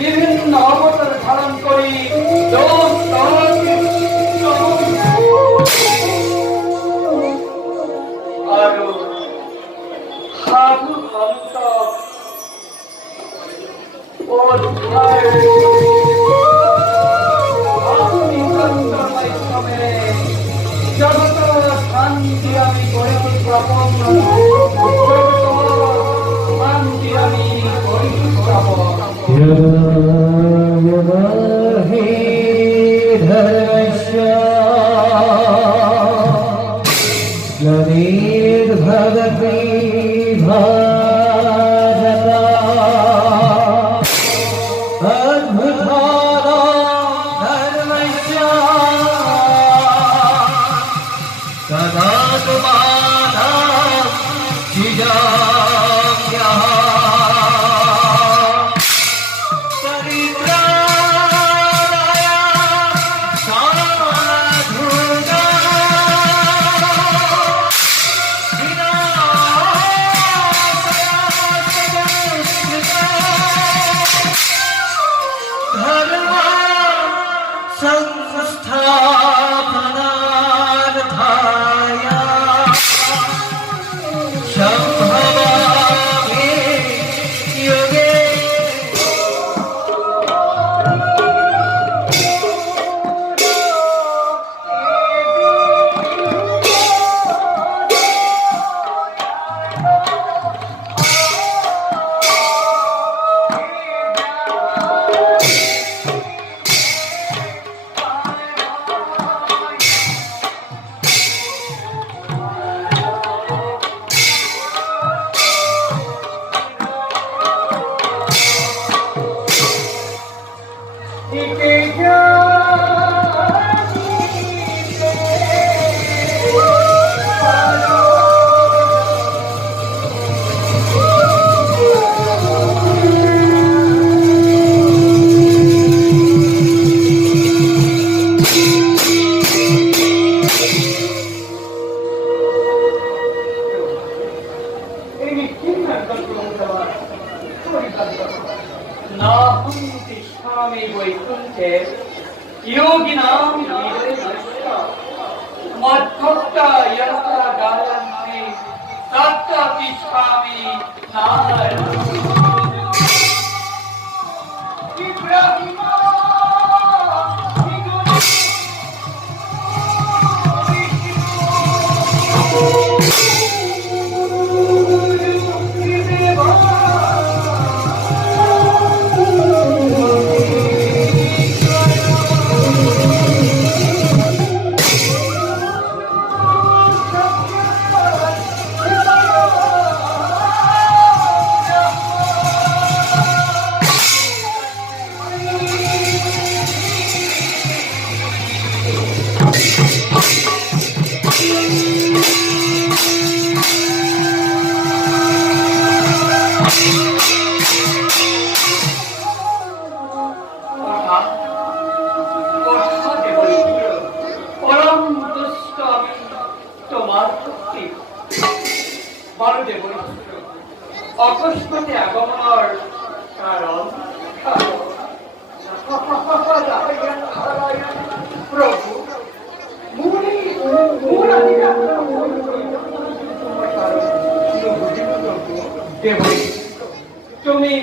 বিভিন্ন অবতার ধারণ করি আরো সাধু সন্ত মাধ্যমে জগত শান্তি আমি করি স্থাপন শান্তি আমি করি স্থাপন भगति भारता अद्भुतानो धर्मस्य सदा तुमानं जिजाम्यः परित्राणाय साधुनां हे योगिनां मद्भक्ता यथा गायन्ति तत्र तिष्ठामि नारायण অকস্মাতে আগমনৰ কাৰণ প্ৰভু তুমি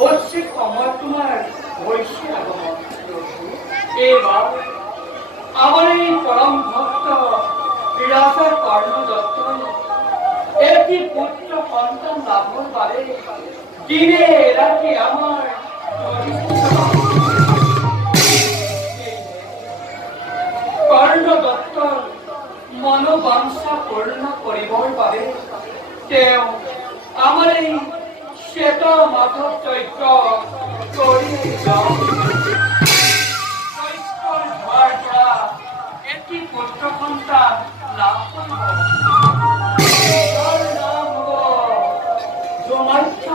অধিক সময় তোমাৰ হৈছে আগমন এইবাৰ আমার এই পরম ভক্ত বিরাসের কর্ণ দত্ত একটি পুত্র সন্তান লাভর পারে দিনে রাতে আমার কর্ণ দত্ত মনোবাঞ্ছা পূর্ণ করিবর পারে তেও আমার এই শ্বেত মাধব চৈত্য করি একটি পুত্র সন্তান লাভ কৰিব নাম হব যমাধ্য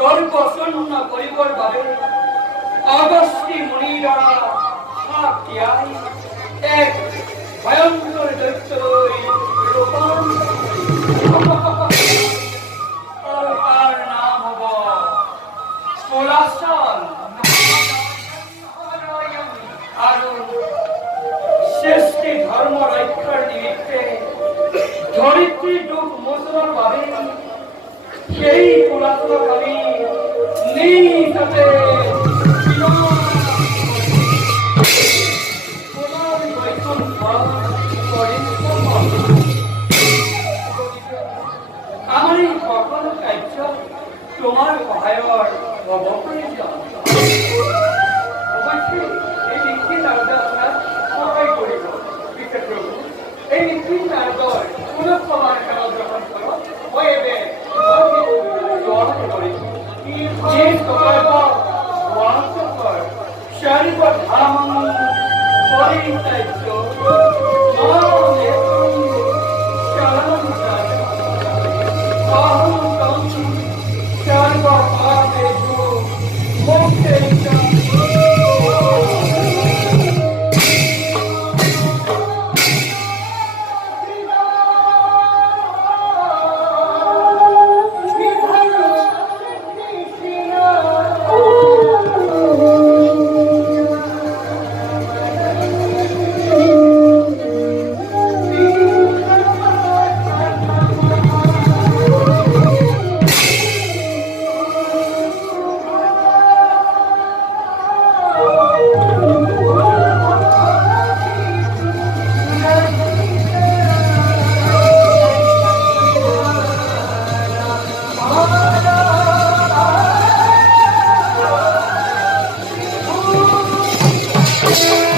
গর্বশূন্য করিবৰ বাবে অগস্তি মুনিৰ দ্বাৰা সাপ দিয়াই এক ভয়ংকৰ দৈত্যলৈ তাৰ নাম হব কোলাচল আৰু সৃষ্টি ধৰ্ম ৰক্ষাৰ নিমিত্তে ধৰিত্ৰী দুখ মোচনৰ বাবে সেই কোলাচলক আমি নিকটে আমার এই সকল কার্য তোমার সহায়ৰ হব প্ৰয়োজন অৱশ্যে এই নিশ্চিত আলোচনাত সহায় কৰিব বিশেষপ্ৰভু এই নিশ্চিত আয়োগৰ পুনঃ সমাৰ কালত গ্ৰহণ কৰক মই এবে Thank you.